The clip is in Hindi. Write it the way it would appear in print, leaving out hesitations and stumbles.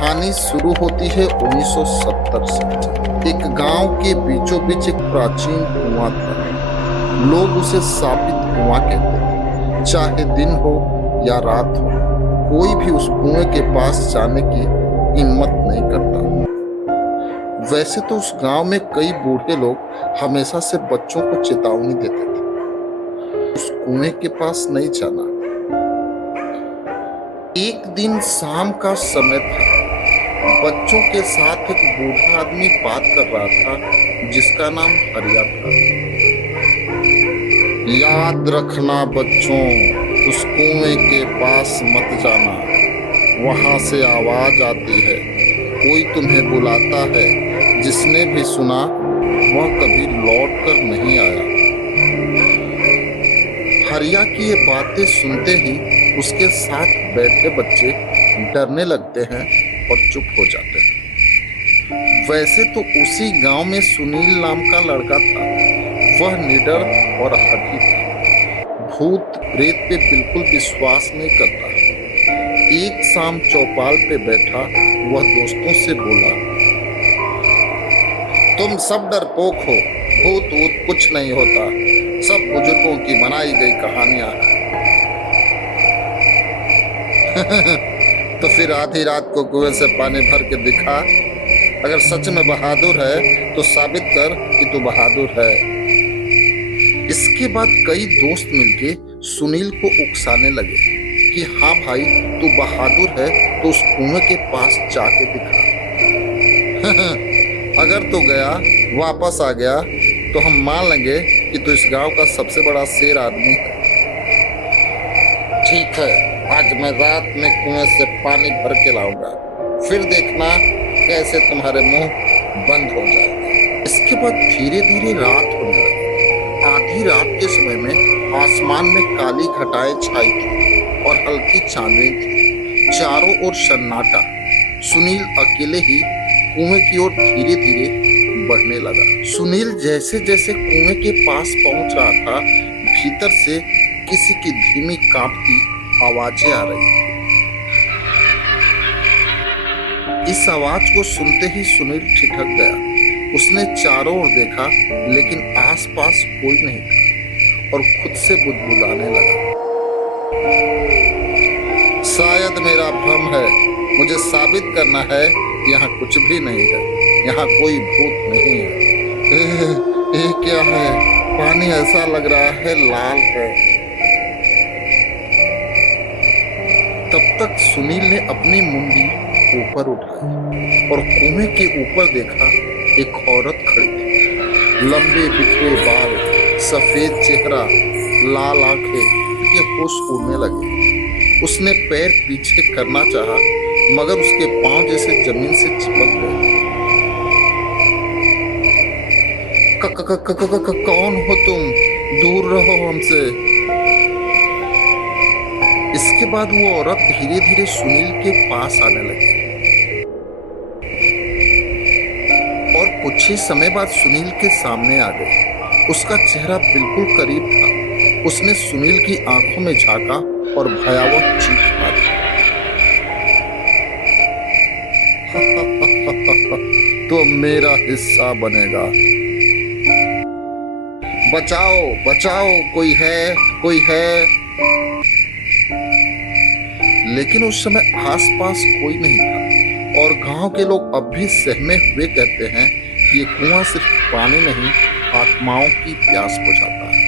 कहानी शुरू होती है 1970 से। एक गांव के बीचों बीच एक प्राचीन कुआं था। लोग उसे साबित कुआं कहते थे। चाहे दिन हो या रात हो, कोई भी उस कुएं के पास जाने की हिम्मत नहीं करता। वैसे तो उस गांव में कई बूढ़े लोग हमेशा से बच्चों को चेतावनी देते थे, उस कुएं के पास नहीं जाना। एक दिन शाम का समय था। बच्चों के साथ एक बूढ़ा आदमी बात कर रहा था जिसका नाम हरिया था। याद रखना बच्चों, उस कुएं के पास मत जाना। वहां से आवाज आती है, कोई तुम्हें बुलाता है। जिसने भी सुना वह कभी लौट कर नहीं आया। हरिया की ये बातें सुनते ही उसके साथ बैठे बच्चे डरने लगते हैं और चुप हो जाते हैं। वैसे तो उसी गांव में सुनील नाम का लड़का था। वह निडर और हठी था। भूत प्रेत पे बिल्कुल विश्वास नहीं करता। एक शाम चौपाल पे बैठा वह दोस्तों से बोला, तुम सब डरपोक हो, भूत वूत कुछ नहीं होता, सब बुजुर्गों की बनाई गई कहानियां हैं। तो फिर आधी रात को कुएं से पानी भर के दिखा। अगर सच में बहादुर है तो साबित कर कि तू बहादुर है। इसके बाद कई दोस्त मिलके सुनील को उकसाने लगे कि हाँ भाई, तू बहादुर है तो उस कुएं के पास जाके दिखा। अगर तू गया, वापस आ गया तो हम मान लेंगे कि तू इस गांव का सबसे बड़ा शेर आदमी है। ठीक है, आज मैं रात में कुएं से पानी भर के लाऊंगा, फिर देखना कैसे तुम्हारे मुंह बंद हो जाएगा। इसके बाद धीरे धीरे रात होने लगी। आधी रात के समय में आसमान में काली घटाएं छाई थी और हल्की चांदनी थी। चारों ओर सन्नाटा। सुनील अकेले ही कुएं की ओर धीरे धीरे बढ़ने लगा। सुनील जैसे जैसे कुएं के पास पहुंच रहा था, भीतर से किसी की धीमी कांपती आवाजें आ रही थी। इस आवाज को सुनते ही सुनील ठिठक गया। उसने चारों ओर देखा, लेकिन आसपास कोई नहीं था और खुद से बुदबुदाने लगा, शायद मेरा भ्रम है। मुझे साबित करना है कि यहाँ कुछ भी नहीं है, यहाँ कोई भूत नहीं है। ये क्या है? पानी ऐसा लग रहा है लाल है। तब तक सुनील ने अपनी मुंडी ऊपर उठाई और कुएं के ऊपर देखा। एक औरत खड़ी थी। लंबे बिखरे बाल, सफेद चेहरा, लाल आंखें, के होश उड़ने लगे। उसने पैर पीछे करना चाहा, मगर उसके पांव जैसे जमीन से चिपक गए। कौन हो तुम? दूर रहो हमसे। इसके बाद वो औरत धीरे धीरे सुनील के पास आने लगी और कुछ ही समय बाद सुनील के सामने आ गई। उसका चेहरा बिल्कुल करीब था। उसने सुनील की आंखों में झांका और भयावह चीख मारी। तो मेरा हिस्सा बनेगा। बचाओ बचाओ, कोई है, कोई है। लेकिन उस समय आसपास कोई नहीं था और गांव के लोग अब भी सहमे हुए कहते हैं कि ये कुआं सिर्फ पानी नहीं, आत्माओं की प्यास बुझाता है।